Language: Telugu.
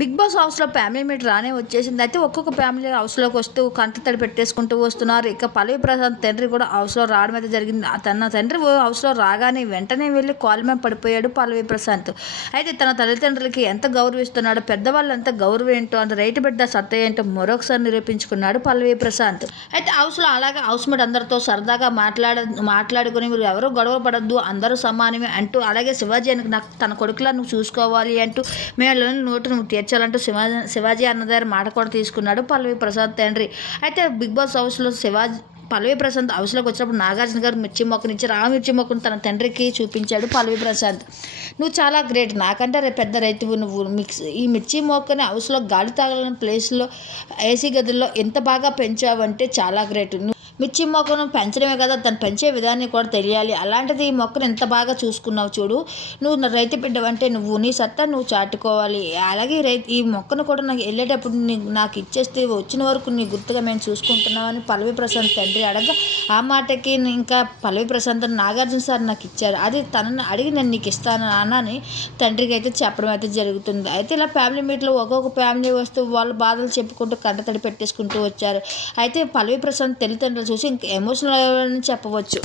బిగ్ బాస్ హౌస్లో ఫ్యామిలీ మీట్ రానే వచ్చేసింది. అయితే ఒక్కొక్క ఫ్యామిలీ హౌస్లోకి వస్తూ కంత తడి పెట్టేసుకుంటూ వస్తున్నారు. ఇక పల్లవి ప్రసాద్ తండ్రి కూడా హౌస్లో రావడం అయితే జరిగింది. తన తండ్రి హౌస్లో రాగానే వెంటనే వెళ్ళి కాల్ మీద పడిపోయాడు పల్లవి ప్రశాంత్ అయితే తన తల్లిదండ్రులకి ఎంత గౌరవిస్తున్నాడో పెద్దవాళ్ళు ఎంత గౌరవం ఏంటో అంత రైతు బిడ్డ సత్త ఏంటో మరొకసారి నిరూపించుకున్నాడు పల్లవి ప్రశాంత్ అయితే హౌస్లో అలాగే హౌస్ మేట్ అందరితో సరదాగా మాట్లాడ మాట్లాడుకుని మీరు ఎవరు గొడవ పడద్దు అందరూ సమానమే అంటూ అలాగే శివాజీ నాకు తన కొడుకులా నువ్వు చూసుకోవాలి అంటూ మేము నోటు నువ్వు చేర్చాలంటూ శివాజీ శివాజీ అన్నదారి మాట కూడా తీసుకున్నాడు పల్లవి ప్రసాద్ తండ్రి. అయితే బిగ్ బాస్ హౌస్లో శివాజీ పల్లవి ప్రశాంత్ హౌస్లోకి వచ్చినప్పుడు నాగార్జున గారు మిర్చి మొక్కనిచ్చారు ఆ మిర్చి మొక్కను తన తండ్రికి చూపించాడు పల్లవి ప్రశాంత్ నువ్వు చాలా గ్రేట్ నాకంటే రే- పెద్ద రైతువు నువ్వు. మిక్స్ ఈ మిర్చి మొక్కని హౌస్లో గాలి తాగలని ప్లేస్లో ఏసీ గదుల్లో ఎంత బాగా పెంచావంటే చాలా గ్రేట్. నువ్వు మిర్చి మొక్కను పెంచడమే కదా దాన్ని పెంచే విధాన్ని కూడా తెలియాలి. అలాంటిది ఈ మొక్కను ఎంత బాగా చూసుకున్నావు చూడు. నువ్వు నా రైతు బిడ్డవంటే నువ్వు నీ సత్తా నువ్వు చాటుకోవాలి. అలాగే రైతు ఈ మొక్కను కూడా నాకు వెళ్ళేటప్పుడు నాకు ఇచ్చేస్తే వచ్చిన వరకు నీ గుర్తుగా మేము చూసుకుంటున్నామని పల్లవి ప్రశాంత్ తండ్రి అడగ. ఆ మాటకి ఇంకా పల్లవి ప్రశాంత్ నాగార్జున సార్ నాకు ఇచ్చారు. అది తనని అడిగి నేను నీకు ఇస్తాను అని తండ్రికి అయితే చెప్పడం అయితే జరుగుతుంది. అయితే ఇలా ఫ్యామిలీ మీట్లో ఒక్కొక్క ఫ్యామిలీ వస్తూ వాళ్ళ బాధలు చెప్పుకుంటూ కంటతడి పెట్టేసుకుంటూ వచ్చారు. అయితే పల్లవి ప్రశాంత్ తల్లిదండ్రులు చూసి ఇంకా ఎమోషనల్ అని చెప్పవచ్చు.